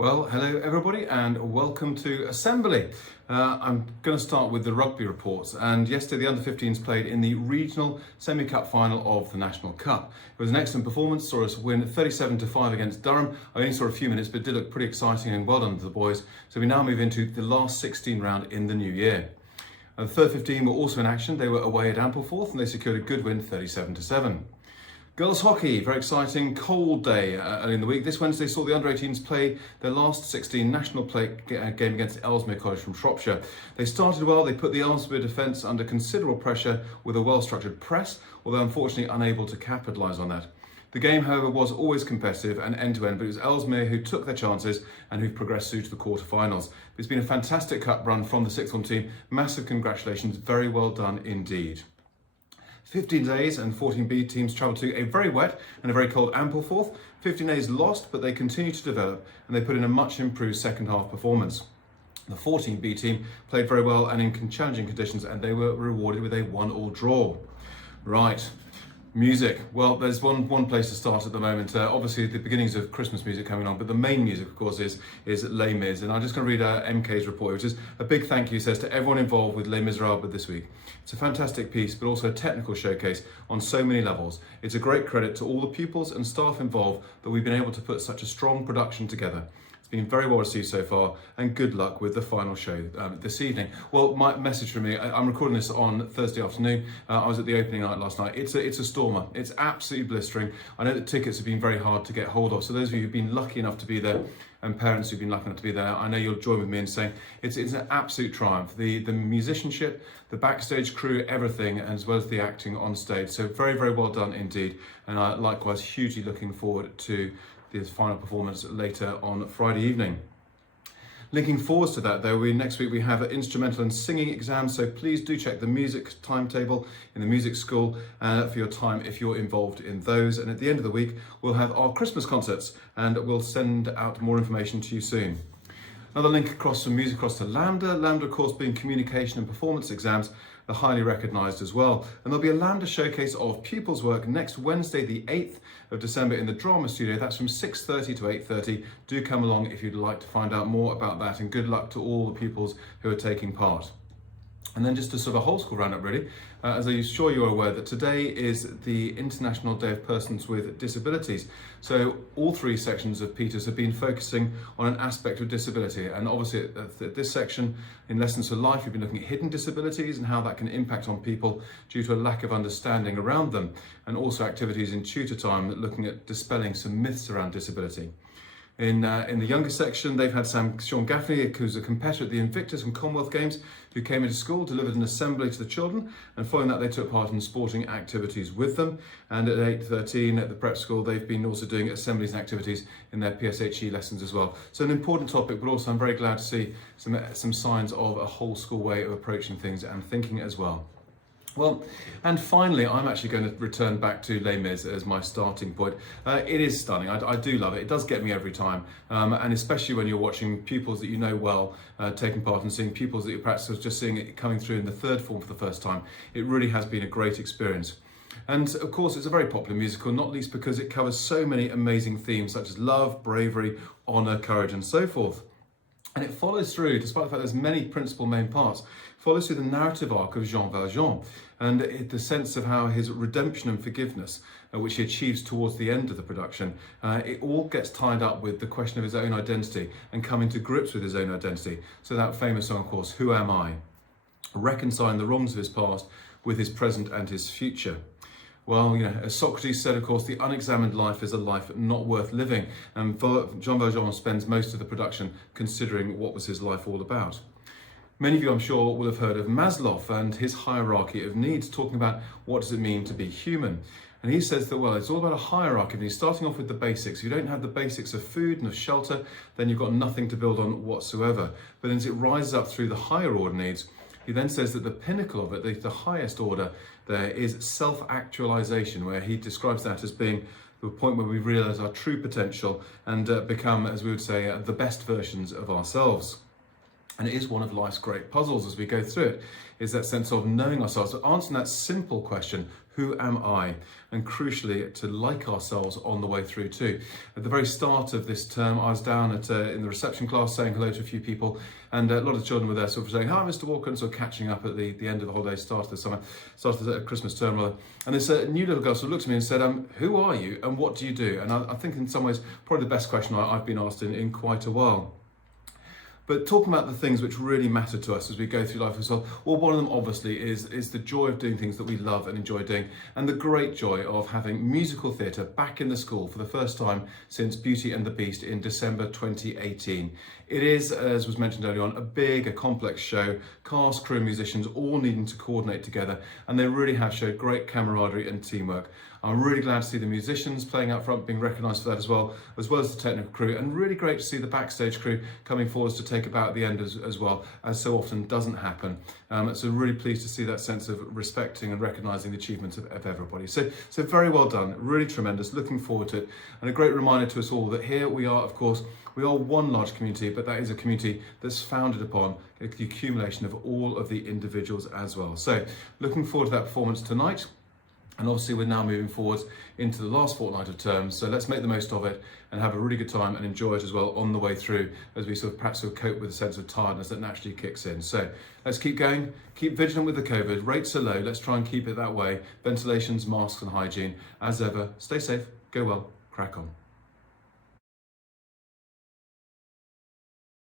Well, hello everybody and welcome to Assembly. I'm going to start with the rugby reports, and yesterday the under-15s played in the regional semi-cup final of the National Cup. It was an excellent performance, saw us win 37-5 against Durham. I only saw a few minutes but it did look pretty exciting and well done to the boys. So we now move into the last 16 round in the new year. The third 15 were also in action. They were away at Ampleforth and they secured a good win 37-7. Girls hockey, very exciting, cold day early in the week. This Wednesday saw the under-18s play their last 16 national game against Ellesmere College from Shropshire. They started well, they put the Ellesmere defence under considerable pressure with a well-structured press, although unfortunately unable to capitalise on that. The game, however, was always competitive and end-to-end, but it was Ellesmere who took their chances and who've progressed through to the quarter-finals. It's been a fantastic cup run from the sixth form team. Massive congratulations, very well done indeed. 15As and 14B teams travelled to a very wet and a very cold Ampleforth. 15As lost, but they continue to develop and they put in a much improved second half performance. The 14B team played very well and in challenging conditions, and they were rewarded with a 1-1 draw. Right. Music. Well, there's one place to start at the moment. Obviously, the beginnings of Christmas music coming on, but the main music, of course, is Les Mis. And I'm just going to read MK's report, which is a big thank you, it says, to everyone involved with Les Miserables this week. It's a fantastic piece, but also a technical showcase on so many levels. It's a great credit to all the pupils and staff involved that we've been able to put such a strong production together. Been very well received so far, and good luck with the final show this evening. Well, my message from me, I'm recording this on Thursday afternoon. I was at the opening night last night. It's a stormer. It's absolutely blistering. I know that tickets have been very hard to get hold of, so those of you who've been lucky enough to be there and parents who've been lucky enough to be there, I know you'll join with me in saying it's an absolute triumph. The musicianship, the backstage crew, everything, as well as the acting on stage. So very, very well done indeed. And I likewise hugely looking forward to this final performance later on Friday evening. Linking forwards to that though, next week we have instrumental and singing exams, so please do check the music timetable in the music school for your time if you're involved in those. And at the end of the week we'll have our Christmas concerts, and we'll send out more information to you soon. Another link across from music across to Lambda. Lambda, of course, being communication and performance exams, they're highly recognised as well. And there'll be a Lambda showcase of pupils' work next Wednesday, the 8th of December in the Drama Studio. That's from 6:30 to 8:30. Do come along if you'd like to find out more about that, and good luck to all the pupils who are taking part. And then just a sort of a whole school roundup really, as I'm sure you're aware that today is the International Day of Persons with Disabilities. So all three sections of Peters have been focusing on an aspect of disability, and obviously at this section in Lessons for Life we've been looking at hidden disabilities and how that can impact on people due to a lack of understanding around them, and also activities in tutor time looking at dispelling some myths around disability. In the younger section, they've had Sean Gaffney, who's a competitor at the Invictus and Commonwealth Games, who came into school, delivered an assembly to the children, and following that they took part in sporting activities with them. And at 8:13 at the prep school, they've been also doing assemblies and activities in their PSHE lessons as well. So an important topic, but also I'm very glad to see some signs of a whole school way of approaching things and thinking as well. Well, and finally, I'm actually going to return back to Les Mis as my starting point. It is stunning. I do love it. It does get me every time, and especially when you're watching pupils that you know well taking part and seeing pupils that you perhaps was just seeing it coming through in the third form for the first time. It really has been a great experience. And of course, it's a very popular musical, not least because it covers so many amazing themes such as love, bravery, honour, courage, and so forth. And it follows through, despite the fact there's many principal main parts, follows through the narrative arc of Jean Valjean and the sense of how his redemption and forgiveness, which he achieves towards the end of the production, it all gets tied up with the question of his own identity and coming to grips with his own identity. So that famous song, of course, Who Am I? Reconciling the wrongs of his past with his present and his future. Well, as Socrates said, of course, the unexamined life is a life not worth living. And Jean Valjean spends most of the production considering what was his life all about. Many of you, I'm sure, will have heard of Maslow and his hierarchy of needs, talking about what does it mean to be human. And he says that, well, it's all about a hierarchy of needs, starting off with the basics. If you don't have the basics of food and of shelter, then you've got nothing to build on whatsoever. But as it rises up through the higher order needs, he then says that the pinnacle of it, the highest order there, is self-actualization, where he describes that as being the point where we realize our true potential and become, as we would say, the best versions of ourselves. And it is one of life's great puzzles as we go through it, is that sense of knowing ourselves, but answering that simple question, who am I? And crucially, to like ourselves on the way through too. At the very start of this term, I was down in the reception class saying hello to a few people, and a lot of the children were there sort of saying, "Hi, Mr. Walker," and sort of catching up at the end of the holiday, start of the summer, start of the Christmas term rather. And this new little girl sort of looked at me and said, "Who are you and what do you do?" And I think in some ways, probably the best question I've been asked in quite a while. But talking about the things which really matter to us as we go through life as well, one of them obviously is the joy of doing things that we love and enjoy doing, and the great joy of having musical theatre back in the school for the first time since Beauty and the Beast in December 2018. It is, as was mentioned earlier on, a complex show, cast, crew, musicians all needing to coordinate together, and they really have showed great camaraderie and teamwork. I'm really glad to see the musicians playing up front being recognised for that as well as the technical crew, and really great to see the backstage crew coming forwards to take a bow at the end as well, as so often doesn't happen. So really pleased to see that sense of respecting and recognising the achievements of everybody. So very well done, really tremendous, looking forward to it, and a great reminder to us all that here we are, of course, we are one large community, but that is a community that's founded upon the accumulation of all of the individuals as well. So looking forward to that performance tonight. And obviously we're now moving forwards into the last fortnight of terms, so let's make the most of it and have a really good time and enjoy it as well on the way through, as we perhaps cope with a sense of tiredness that naturally kicks in. So let's keep going, keep vigilant with the COVID, rates are low, let's try and keep it that way, ventilations, masks and hygiene. As ever, stay safe, go well, crack on.